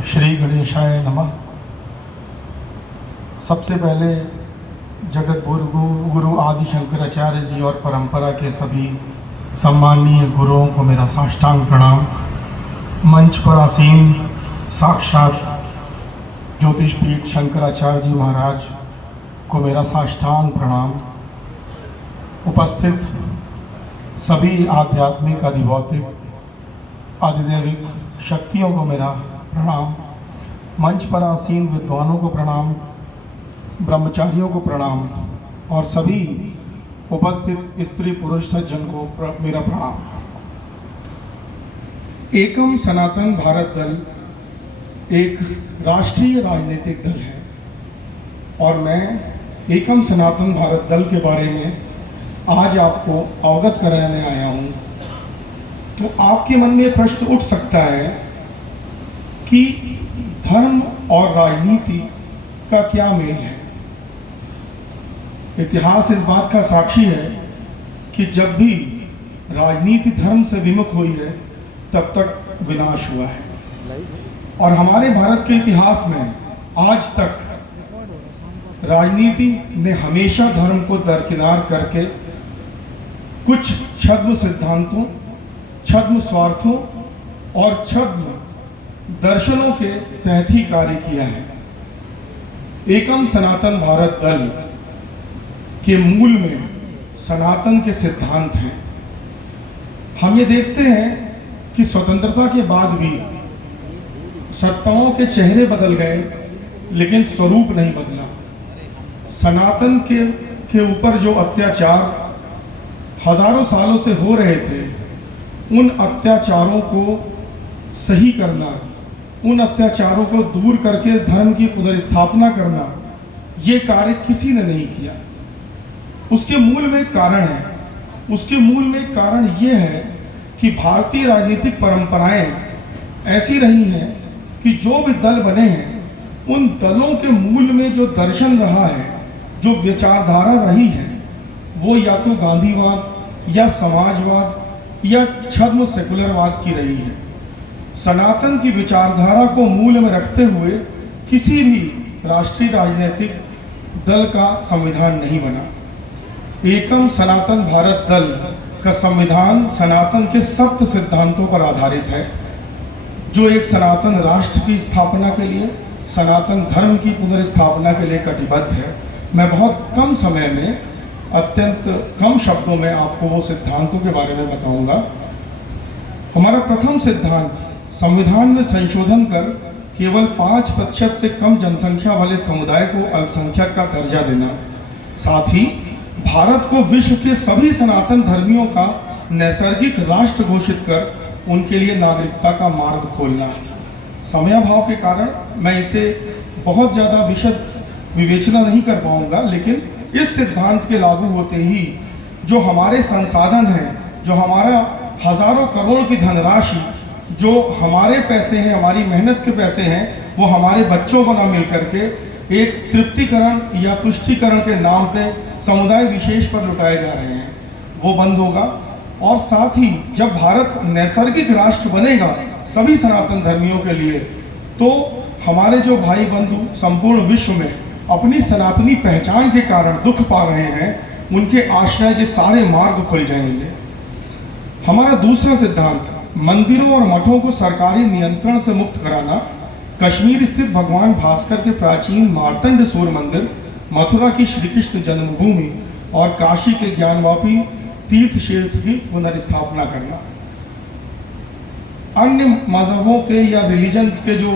श्री गणेशाय नमः। सबसे पहले जगत गुरु आदि शंकराचार्य जी और परंपरा के सभी सम्माननीय गुरुओं को मेरा साष्टांग प्रणाम। मंच पर आसीन साक्षात ज्योतिषपीठ शंकराचार्य जी महाराज को मेरा साष्टांग प्रणाम। उपस्थित सभी आध्यात्मिक अधिभौतिक आधिदैविक शक्तियों को मेरा प्रणाम। मंच पर आसीन विद्वानों को प्रणाम, ब्रह्मचारियों को प्रणाम और सभी उपस्थित स्त्री पुरुष सज्जन को मेरा प्रणाम। एकम सनातन भारत दल एक राष्ट्रीय राजनीतिक दल है और मैं एकम सनातन भारत दल के बारे में आज आपको अवगत कराने आया हूँ। तो आपके मन में प्रश्न उठ सकता है कि धर्म और राजनीति का क्या मेल है। इतिहास इस बात का साक्षी है कि जब भी राजनीति धर्म से विमुख हुई है तब तक विनाश हुआ है। और हमारे भारत के इतिहास में आज तक राजनीति ने हमेशा धर्म को दरकिनार करके कुछ छद्म सिद्धांतों, छद्म स्वार्थों और छद्म दर्शनों के तहत ही कार्य किया है। एकम सनातन भारत दल के मूल में सनातन के सिद्धांत हैं। हम ये देखते हैं कि स्वतंत्रता के बाद भी सत्ताओं के चेहरे बदल गए लेकिन स्वरूप नहीं बदला। सनातन के ऊपर जो अत्याचार हजारों सालों से हो रहे थे, उन अत्याचारों को सही करना, उन अत्याचारों को दूर करके धर्म की पुनर्स्थापना करना, ये कार्य किसी ने नहीं किया। उसके मूल में कारण है। उसके मूल में कारण ये है कि भारतीय राजनीतिक परंपराएं ऐसी रही हैं कि जो भी दल बने हैं, उन दलों के मूल में जो दर्शन रहा है, जो विचारधारा रही है, वो या तो गांधीवाद या समाजवाद या छद्म सेकुलरवाद की रही है। सनातन की विचारधारा को मूल में रखते हुए किसी भी राष्ट्रीय राजनीतिक दल का संविधान नहीं बना। एकम सनातन भारत दल का संविधान सनातन के सप्त सिद्धांतों पर आधारित है, जो एक सनातन राष्ट्र की स्थापना के लिए, सनातन धर्म की पुनर्स्थापना के लिए कटिबद्ध है। मैं बहुत कम समय में, अत्यंत कम शब्दों में आपको वो सिद्धांतों के बारे में बताऊंगा। हमारा प्रथम सिद्धांत, संविधान में संशोधन कर केवल 5% से कम जनसंख्या वाले समुदाय को अल्पसंख्यक का दर्जा देना, साथ ही भारत को विश्व के सभी सनातन धर्मियों का नैसर्गिक राष्ट्र घोषित कर उनके लिए नागरिकता का मार्ग खोलना। समयाभाव के कारण मैं इसे बहुत ज़्यादा विशद विवेचना नहीं कर पाऊंगा, लेकिन इस सिद्धांत के लागू होते ही जो हमारे संसाधन हैं, जो हमारा हजारों करोड़ की धनराशि, जो हमारे पैसे हैं, हमारी मेहनत के पैसे हैं, वो हमारे बच्चों को ना मिल करके एक तृप्तिकरण या तुष्टिकरण के नाम पे समुदाय विशेष पर लुटाए जा रहे हैं, वो बंद होगा। और साथ ही जब भारत नैसर्गिक राष्ट्र बनेगा सभी सनातन धर्मियों के लिए, तो हमारे जो भाई बंधु संपूर्ण विश्व में अपनी सनातनी पहचान के कारण दुख पा रहे हैं, उनके आश्रय के सारे मार्ग खुल जाएंगे। हमारा दूसरा सिद्धांत, मंदिरों और मठों को सरकारी नियंत्रण से मुक्त कराना। कश्मीर स्थित भगवान भास्कर के प्राचीन मार्तंड सूर्य मंदिर, मथुरा की श्री कृष्ण जन्मभूमि और काशी के ज्ञानवापी तीर्थ क्षेत्र की पुनर्स्थापना करना। अन्य मजहबों के या रिलीजन्स के जो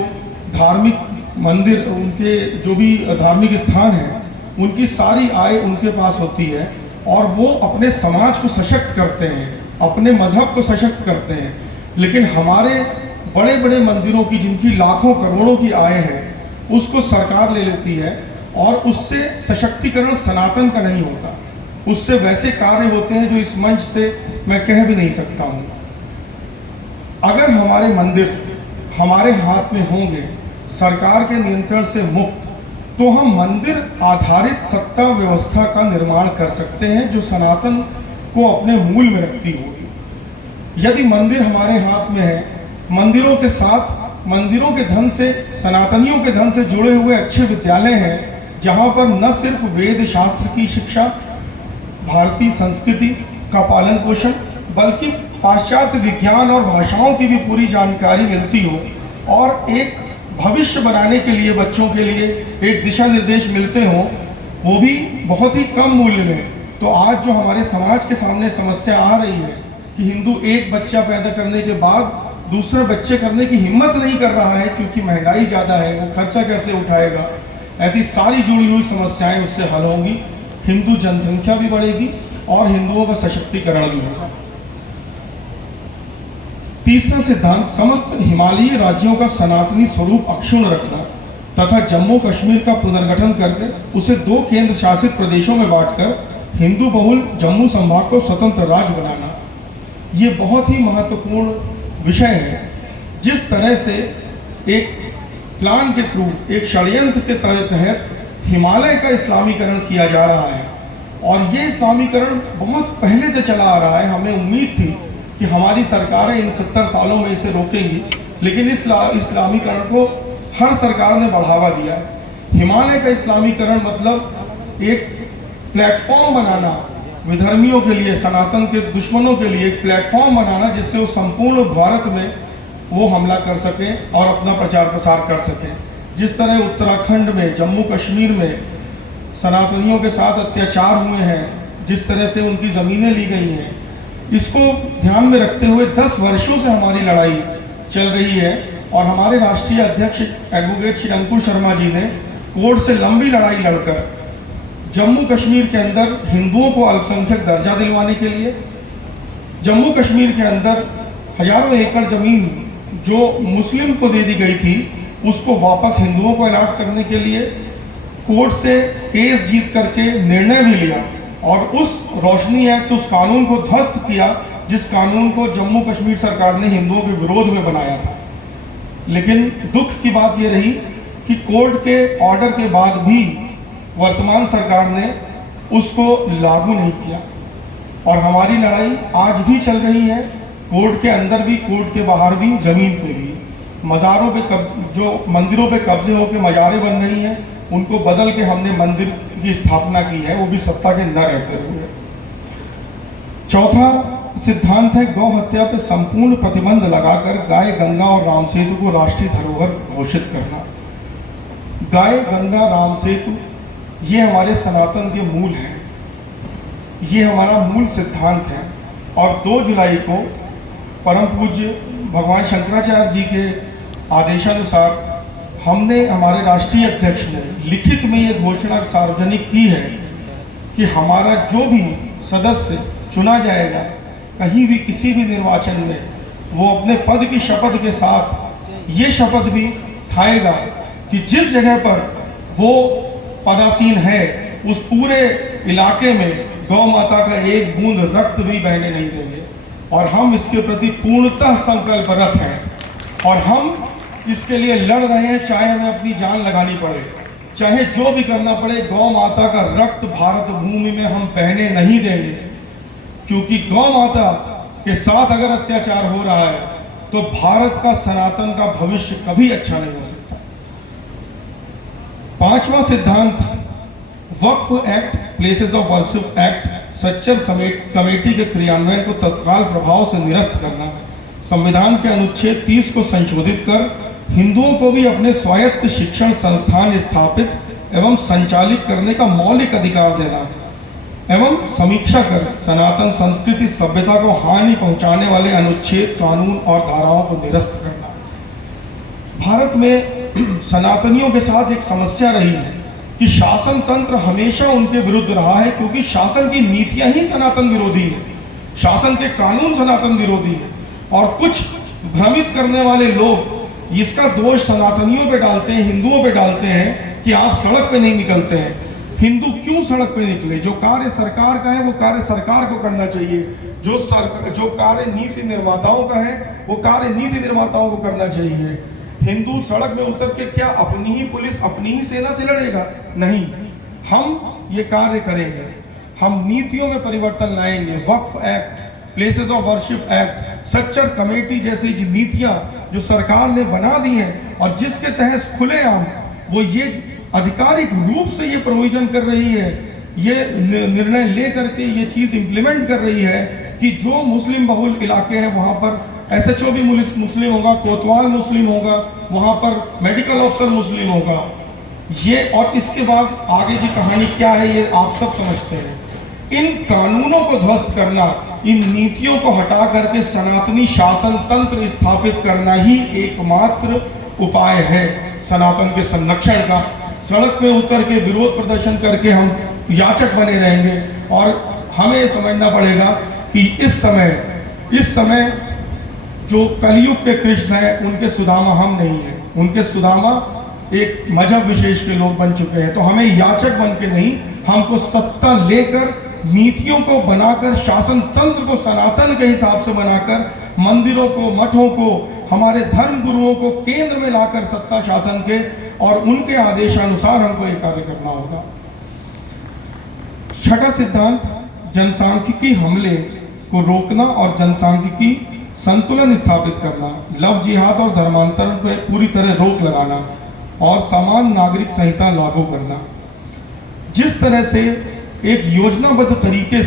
धार्मिक मंदिर, उनके जो भी धार्मिक स्थान हैं, उनकी सारी आय उनके पास होती है और वो अपने समाज को सशक्त करते हैं, अपने मजहब को सशक्त करते हैं। लेकिन हमारे बड़े बड़े मंदिरों की, जिनकी लाखों करोड़ों की आय है, उसको सरकार ले लेती है और उससे सशक्तिकरण सनातन का नहीं होता। उससे वैसे कार्य होते हैं जो इस मंच से मैं कह भी नहीं सकता हूँ। अगर हमारे मंदिर हमारे हाथ में होंगे, सरकार के नियंत्रण से मुक्त, तो हम मंदिर आधारित सत्ता व्यवस्था का निर्माण कर सकते हैं जो सनातन को अपने मूल में रखती होगी। यदि मंदिर हमारे हाथ में है, मंदिरों के साथ मंदिरों के धन से, सनातनियों के धन से जुड़े हुए अच्छे विद्यालय हैं, जहाँ पर न सिर्फ वेद शास्त्र की शिक्षा, भारतीय संस्कृति का पालन पोषण, बल्कि पाश्चात्य विज्ञान और भाषाओं की भी पूरी जानकारी मिलती हो, और एक भविष्य बनाने के लिए बच्चों के लिए एक दिशा निर्देश मिलते हों, वो भी बहुत ही कम मूल्य में। तो आज जो हमारे समाज के सामने समस्या आ रही है कि हिंदू एक बच्चा पैदा करने के बाद दूसरे बच्चे करने की हिम्मत नहीं कर रहा है क्योंकि महंगाई ज़्यादा है, वो खर्चा कैसे उठाएगा, ऐसी सारी जुड़ी हुई समस्याएं उससे हल होंगी। हिंदू जनसंख्या भी बढ़ेगी और हिंदुओं का सशक्तिकरण भी होगा। तीसरा सिद्धांत, समस्त हिमालयी राज्यों का सनातनी स्वरूप अक्षुण्ण रखना तथा जम्मू कश्मीर का पुनर्गठन करके उसे 2 केंद्र शासित प्रदेशों में बांटकर हिंदू बहुल जम्मू संभाग को स्वतंत्र राज्य बनाना। ये बहुत ही महत्वपूर्ण विषय है। जिस तरह से एक प्लान के थ्रू, एक षड्यंत्र के तहत हिमालय का इस्लामीकरण किया जा रहा है, और ये इस्लामीकरण बहुत पहले से चला आ रहा है। हमें उम्मीद थी कि हमारी सरकारें इन 70 सालों में इसे रोकेंगी, लेकिन इस इस्लामीकरण को हर सरकार ने बढ़ावा दिया है। हिमालय का इस्लामीकरण मतलब एक प्लेटफॉर्म बनाना विधर्मियों के लिए, सनातन के दुश्मनों के लिए एक प्लेटफॉर्म बनाना, जिससे वो संपूर्ण भारत में वो हमला कर सकें और अपना प्रचार प्रसार कर सकें। जिस तरह उत्तराखंड में, जम्मू कश्मीर में सनातनियों के साथ अत्याचार हुए हैं, जिस तरह से उनकी ज़मीनें ली गई हैं, इसको ध्यान में रखते हुए 10 वर्षों से हमारी लड़ाई चल रही है। और हमारे राष्ट्रीय अध्यक्ष एडवोकेट श्री अंकुर शर्मा जी ने कोर्ट से लंबी लड़ाई लड़कर जम्मू कश्मीर के अंदर हिंदुओं को अल्पसंख्यक दर्जा दिलवाने के लिए, जम्मू कश्मीर के अंदर हजारों एकड़ ज़मीन जो मुस्लिम को दे दी गई थी उसको वापस हिंदुओं को अलाट करने के लिए कोर्ट से केस जीत करके निर्णय भी लिया, और उस रोशनी एक्ट, उस कानून को ध्वस्त किया जिस कानून को जम्मू कश्मीर सरकार ने हिंदुओं के विरोध में बनाया था। लेकिन दुख की बात यह रही कि कोर्ट के ऑर्डर के बाद भी वर्तमान सरकार ने उसको लागू नहीं किया, और हमारी लड़ाई आज भी चल रही है, कोर्ट के अंदर भी, कोर्ट के बाहर भी, ज़मीन पे भी। मज़ारों पे जो मंदिरों पे कब्जे होकर मज़ारें बन रही हैं, उनको बदल के हमने मंदिर की स्थापना की है, वो भी सत्ता के न रहते हुए। चौथा सिद्धांत है, गौ हत्या पर संपूर्ण प्रतिबंध लगाकर गाय, गंगा और राम सेतु को राष्ट्रीय धरोहर घोषित करना। गाय, गंगा, राम सेतु ये हमारे सनातन के मूल हैं, ये हमारा मूल सिद्धांत है। और 2 जुलाई को परम पूज्य भगवान शंकराचार्य जी के आदेशानुसार हमने, हमारे राष्ट्रीय अध्यक्ष ने लिखित में ये घोषणा सार्वजनिक की है कि हमारा जो भी सदस्य चुना जाएगा कहीं भी, किसी भी निर्वाचन में, वो अपने पद की शपथ के साथ ये शपथ भी खाएगा कि जिस जगह पर वो पदासीन है उस पूरे इलाके में गौ माता का एक बूंद रक्त भी बहने नहीं देंगे। और हम इसके प्रति पूर्णतः संकल्परत हैं, और हम इसके लिए लड़ रहे हैं, चाहे हमें अपनी जान लगानी पड़े, चाहे जो भी करना पड़े। गौ माता का रक्त भारत भूमि में हम बहने नहीं देंगे, क्योंकि गौ माता के साथ अगर अत्याचार हो रहा है तो भारत का, सनातन का भविष्य कभी अच्छा नहीं हो सकता। 5वां सिद्धांत, वक्फ act, places of worship act, Sachar committee के क्रियान्वयन को तत्काल प्रभाव से निरस्त करना। संविधान के अनुच्छेद 30 को संशोधित कर हिंदुओं को भी अपने स्वायत्त शिक्षण संस्थान स्थापित एवं संचालित करने का मौलिक अधिकार देना, एवं समीक्षा कर सनातन संस्कृति सभ्यता को हानि पहुंचाने वाले अनुच्छेद, कानून और धाराओं को निरस्त करना। भारत में सनातनियों के साथ एक समस्या रही है कि शासन तंत्र हमेशा उनके विरुद्ध रहा है, क्योंकि शासन की नीतियां ही सनातन विरोधी है, शासन के कानून सनातन विरोधी है। और कुछ भ्रमित करने वाले लोग इसका दोष सनातनियों पे डालते हैं, हिंदुओं पे डालते हैं कि आप सड़क पे नहीं निकलते हैं। हिंदू क्यों सड़क पे निकले? जो कार्य सरकार का है वो कार्य सरकार को करना चाहिए, जो कार्य नीति निर्माताओं का है वो कार्य नीति निर्माताओं को करना चाहिए। हिंदू सड़क में उतर के क्या अपनी ही पुलिस, अपनी ही सेना से लड़ेगा? नहीं, हम ये कार्य करेंगे, हम नीतियों में परिवर्तन लाएंगे। वक्फ act, places of worship act, Sachar committee जैसी जो नीतियां जो सरकार ने बना दी हैं और जिसके तहत खुलेआम वो ये आधिकारिक रूप से ये प्रोविजन कर रही है, ये निर्णय ले करके ये चीज़ इम्प्लीमेंट कर रही है कि जो मुस्लिम बहुल इलाके हैं वहाँ पर SHO भी मुस्लिम होगा, कोतवाल मुस्लिम होगा, वहाँ पर मेडिकल अफसर मुस्लिम होगा। ये और इसके बाद आगे की कहानी क्या है ये आप सब समझते हैं। इन कानूनों को ध्वस्त करना, इन नीतियों को हटा करके सनातनी शासन तंत्र स्थापित करना ही एकमात्र उपाय है सनातन के संरक्षण का। सड़क पे उतर के विरोध प्रदर्शन करके हम याचक बने रहेंगे और हमें समझना पड़ेगा कि इस समय जो कलयुग के कृष्ण हैं उनके सुदामा हम नहीं हैं, उनके सुदामा एक मजहब विशेष के लोग बन चुके हैं। तो हमें याचक बन के नहीं, हमको सत्ता लेकर नीतियों को बनाकर शासन तंत्र को सनातन के हिसाब से बनाकर मंदिरों को, मठों को, हमारे धर्म गुरुओं को केंद्र में लाकर सत्ता शासन के और उनके आदेशानुसार हमको ये कार्य करना होगा। छठा सिद्धांत, जनसांख्यिकी हमले को रोकना और जनसांख्यिकी संतुलन स्थापित करना, लव जिहाद और धर्मांतरण पर पूरी तरह रोक लगाना और समान नागरिक संहिता लागू करना। जिस तरह से एक योजनाबद्ध तरीके